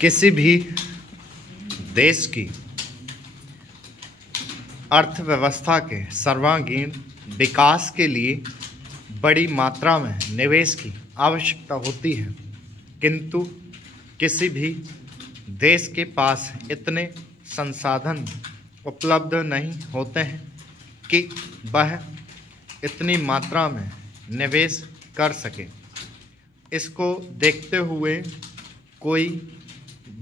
किसी भी देश की अर्थव्यवस्था के सर्वांगीण विकास के लिए बड़ी मात्रा में निवेश की आवश्यकता होती है, किंतु किसी भी देश के पास इतने संसाधन उपलब्ध नहीं होते हैं कि वह इतनी मात्रा में निवेश कर सके। इसको देखते हुए कोई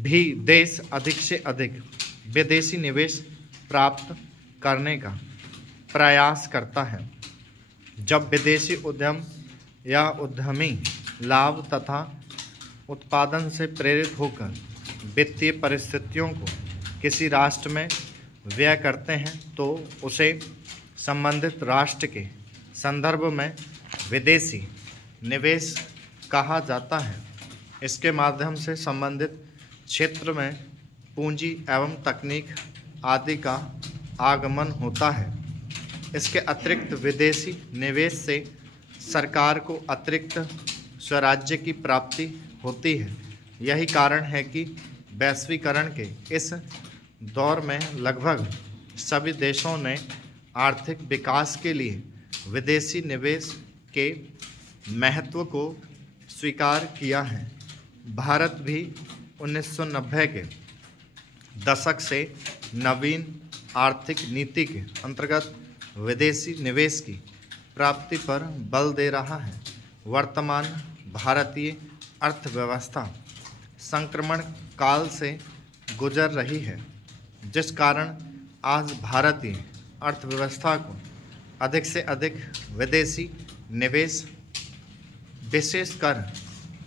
भी देश अधिक से अधिक विदेशी निवेश प्राप्त करने का प्रयास करता है। जब विदेशी उद्यम या उद्यमी लाभ तथा उत्पादन से प्रेरित होकर वित्तीय परिस्थितियों को किसी राष्ट्र में व्यय करते हैं तो उसे संबंधित राष्ट्र के संदर्भ में विदेशी निवेश कहा जाता है। इसके माध्यम से संबंधित क्षेत्र में पूंजी एवं तकनीक आदि का आगमन होता है। इसके अतिरिक्त विदेशी निवेश से सरकार को अतिरिक्त स्वराज्य की प्राप्ति होती है। यही कारण है कि वैश्वीकरण के इस दौर में लगभग सभी देशों ने आर्थिक विकास के लिए विदेशी निवेश के महत्व को स्वीकार किया है। भारत भी 1990 के दशक से नवीन आर्थिक नीति के अंतर्गत विदेशी निवेश की प्राप्ति पर बल दे रहा है। वर्तमान भारतीय अर्थव्यवस्था संक्रमण काल से गुजर रही है, जिस कारण आज भारतीय अर्थव्यवस्था को अधिक से अधिक विदेशी निवेश, विशेषकर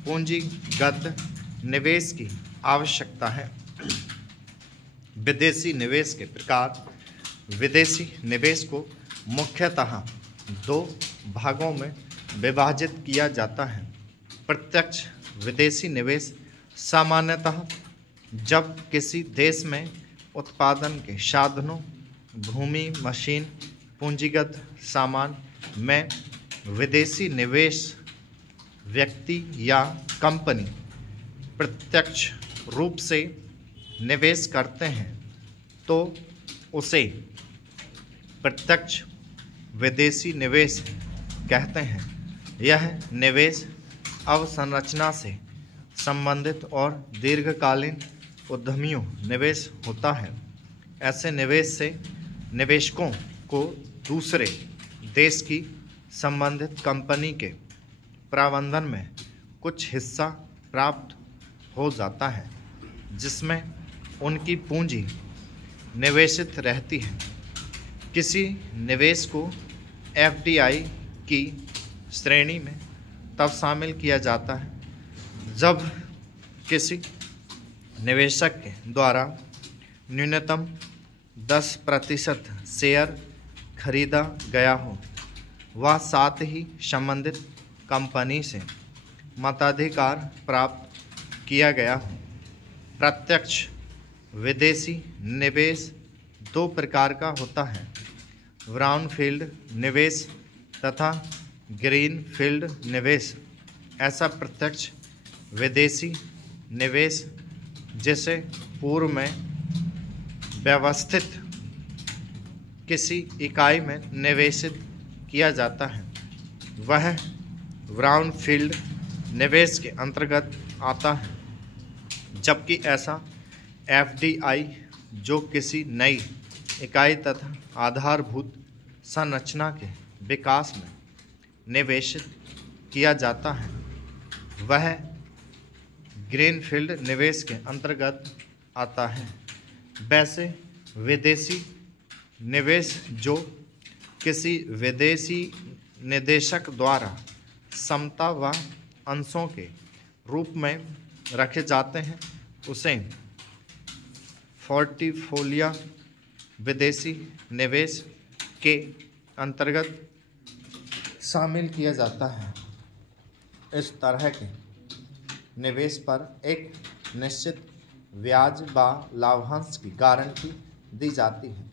पूंजीगत निवेश की आवश्यकता है। विदेशी निवेश के प्रकार। विदेशी निवेश को मुख्यतः दो भागों में विभाजित किया जाता है। प्रत्यक्ष विदेशी निवेश सामान्यतः जब किसी देश में उत्पादन के साधनों, भूमि, मशीन, पूंजीगत सामान में विदेशी निवेश व्यक्ति या कंपनी प्रत्यक्ष रूप से निवेश करते हैं तो उसे प्रत्यक्ष विदेशी निवेश कहते हैं। यह निवेश अवसंरचना से संबंधित और दीर्घकालीन उद्यमियों निवेश होता है। ऐसे निवेश से निवेशकों को दूसरे देश की संबंधित कंपनी के प्रबंधन में कुछ हिस्सा प्राप्त हो जाता है, जिसमें उनकी पूंजी निवेशित रहती है। किसी निवेश को एफडीआई की श्रेणी में तब शामिल किया जाता है जब किसी निवेशक के द्वारा न्यूनतम 10% शेयर खरीदा गया हो, वह साथ ही संबंधित कंपनी से मताधिकार प्राप्त किया गया हो। प्रत्यक्ष विदेशी निवेश दो प्रकार का होता है, ब्राउनफील्ड निवेश तथा ग्रीनफील्ड निवेश। ऐसा प्रत्यक्ष विदेशी निवेश जिसे पूर्व में व्यवस्थित किसी इकाई में निवेशित किया जाता है, वह ब्राउनफील्ड निवेश के अंतर्गत आता है। जबकि ऐसा एफडीआई जो किसी नई इकाई तथा आधारभूत संरचना के विकास में निवेशित किया जाता है, वह ग्रीनफील्ड निवेश के अंतर्गत आता है। वैसे विदेशी निवेश जो किसी विदेशी निदेशक द्वारा समता व अंशों के रूप में रखे जाते हैं, उसे पोर्टफोलियो विदेशी निवेश के अंतर्गत शामिल किया जाता है। इस तरह के निवेश पर एक निश्चित ब्याज व लाभांश की गारंटी दी जाती है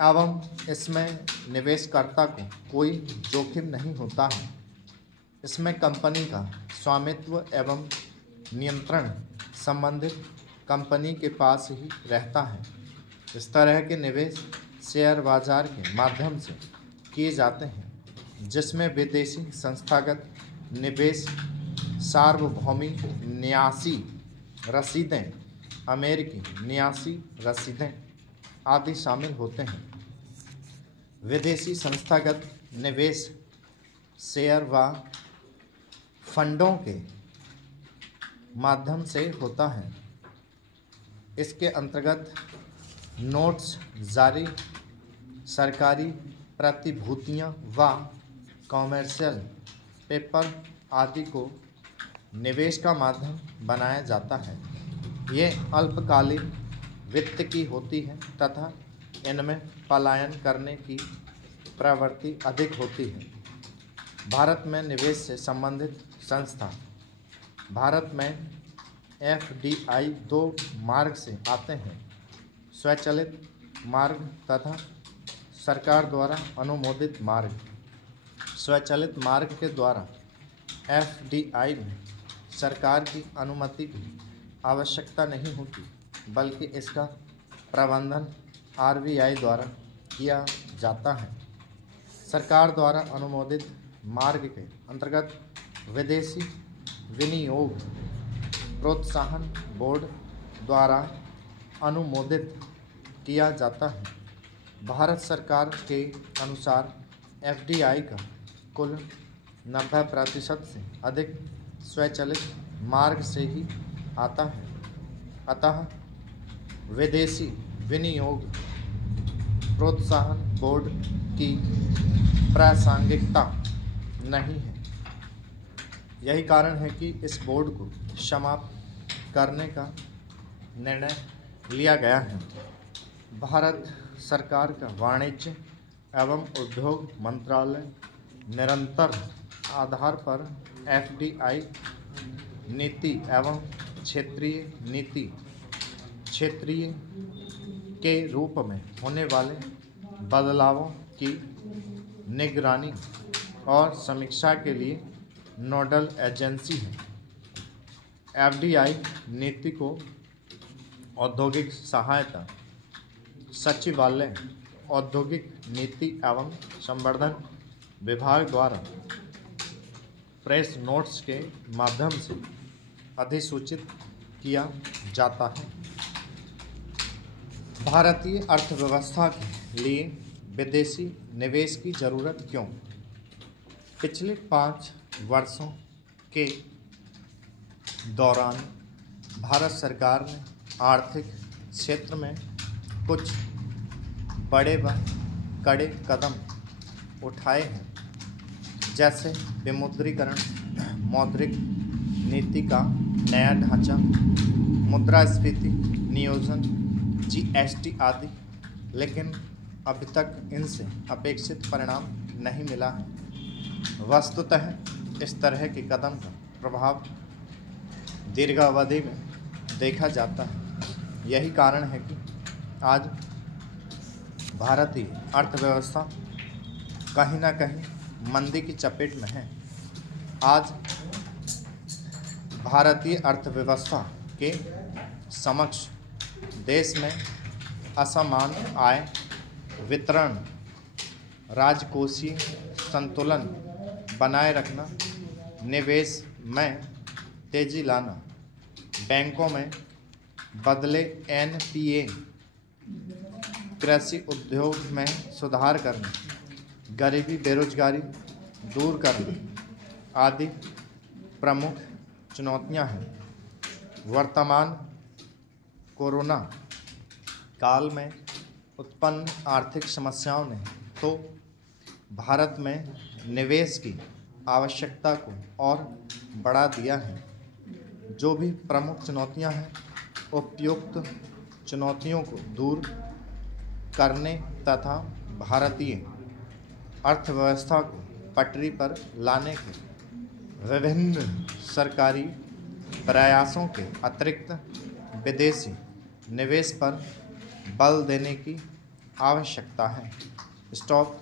एवं इसमें निवेशकर्ता को कोई जोखिम नहीं होता है। इसमें कंपनी का स्वामित्व एवं नियंत्रण संबंधित कंपनी के पास ही रहता है। इस तरह के निवेश शेयर बाजार के माध्यम से किए जाते हैं, जिसमें विदेशी संस्थागत निवेश, सार्वभौमिक न्यासी रसीदें, अमेरिकी न्यासी रसीदें आदि शामिल होते हैं। विदेशी संस्थागत निवेश शेयर व फंडों के माध्यम से होता है। इसके अंतर्गत नोट्स जारी, सरकारी प्रतिभूतियां व कॉमर्शियल पेपर आदि को निवेश का माध्यम बनाया जाता है। ये अल्पकालीन वित्त की होती है तथा इनमें पलायन करने की प्रवृत्ति अधिक होती है। भारत में निवेश से संबंधित संस्था भारत में FDI दो मार्ग से आते हैं: स्वचालित मार्ग तथा सरकार द्वारा अनुमोदित मार्ग। स्वचालित मार्ग के द्वारा FDI में सरकार की अनुमति की आवश्यकता नहीं होती, बल्कि इसका प्रबंधन RBI द्वारा किया जाता है। सरकार द्वारा अनुमोदित मार्ग के अंतर्गत विदेशी विनियोग प्रोत्साहन बोर्ड द्वारा अनुमोदित किया जाता है। भारत सरकार के अनुसार FDI का कुल 90% से अधिक स्वचालित मार्ग से ही आता है। अतः विदेशी विनियोग प्रोत्साहन बोर्ड की प्रासंगिकता नहीं है। यही कारण है कि इस बोर्ड को समाप्त करने का निर्णय लिया गया है। भारत सरकार का वाणिज्य एवं उद्योग मंत्रालय निरंतर आधार पर FDI नीति एवं क्षेत्रीय के रूप में होने वाले बदलावों की निगरानी और समीक्षा के लिए नोडल एजेंसी है। FDI नीति को औद्योगिक सहायता सचिवालय, औद्योगिक नीति एवं संवर्धन विभाग द्वारा प्रेस नोट्स के माध्यम से अधिसूचित किया जाता है। भारतीय अर्थव्यवस्था के लिए विदेशी निवेश की जरूरत क्यों? पिछले 5 वर्षों के दौरान भारत सरकार ने आर्थिक क्षेत्र में कुछ बड़े व कड़े कदम उठाए हैं, जैसे विमुद्रीकरण, मौद्रिक नीति का नया ढांचा, मुद्रास्फीति नियोजन, GST आदि, लेकिन अभी तक इनसे अपेक्षित परिणाम नहीं मिला है। वस्तुतः इस तरह के कदम का प्रभाव दीर्घावधि में देखा जाता है। यही कारण है कि आज भारतीय अर्थव्यवस्था कहीं ना कहीं मंदी की चपेट में है। आज भारतीय अर्थव्यवस्था के समक्ष देश में असमान आय वितरण, राजकोषीय संतुलन बनाए रखना, निवेश में तेजी लाना, बैंकों में बदले NPA, कृषि उद्योग में सुधार करना, गरीबी बेरोजगारी दूर करना आदि प्रमुख चुनौतियां हैं। वर्तमान कोरोना काल में उत्पन्न आर्थिक समस्याओं ने तो भारत में निवेश की आवश्यकता को और बढ़ा दिया है। जो भी प्रमुख चुनौतियां हैं, उपयुक्त चुनौतियों को दूर करने तथा भारतीय अर्थव्यवस्था को पटरी पर लाने के विभिन्न सरकारी प्रयासों के अतिरिक्त विदेशी निवेश पर बल देने की आवश्यकता है। स्टॉप।